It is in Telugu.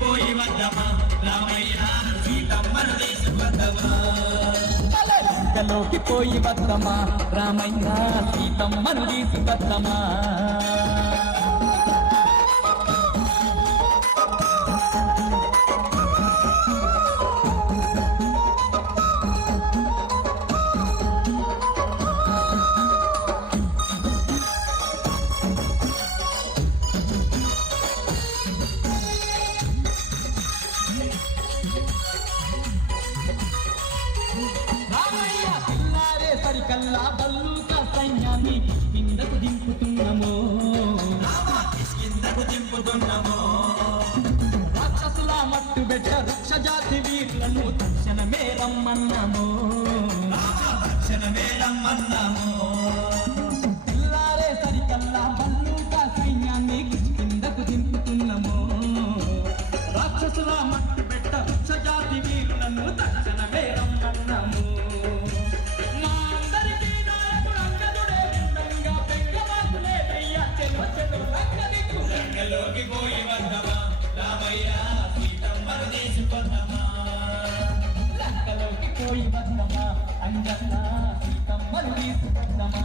పోయి వద్దమా రామయ్య సీతమ్మను తీసుకొద్దమా లంకలోకి పోయి వద్దమా రామయ్య సీతమ్మను తీసుకొద్దమా కల్లా బల్లుక సైన్యాన్ని కిందకు దింపుతున్నామో రాక్షసుల మట్టు బెట్ట వృక్ష జాతి వీరులను తక్షణమే రమ్మన్నాము పిల్లారే సరికల్లా బల్లుక సైన్యాన్ని కిందకు దింపుతున్నామో రాక్షసుల మట్టు బెట్ట వృక్ష జాతి వీరులను తక్షణమే రమ్మన్నాము లంకలోకి పోయి వద్దమా రామయ్య సీతమ్మను తీసుకొద్దమా లంకలోకి పోయి వద్దమా అంజన్న సీతమ్మను తీసుకొద్దమా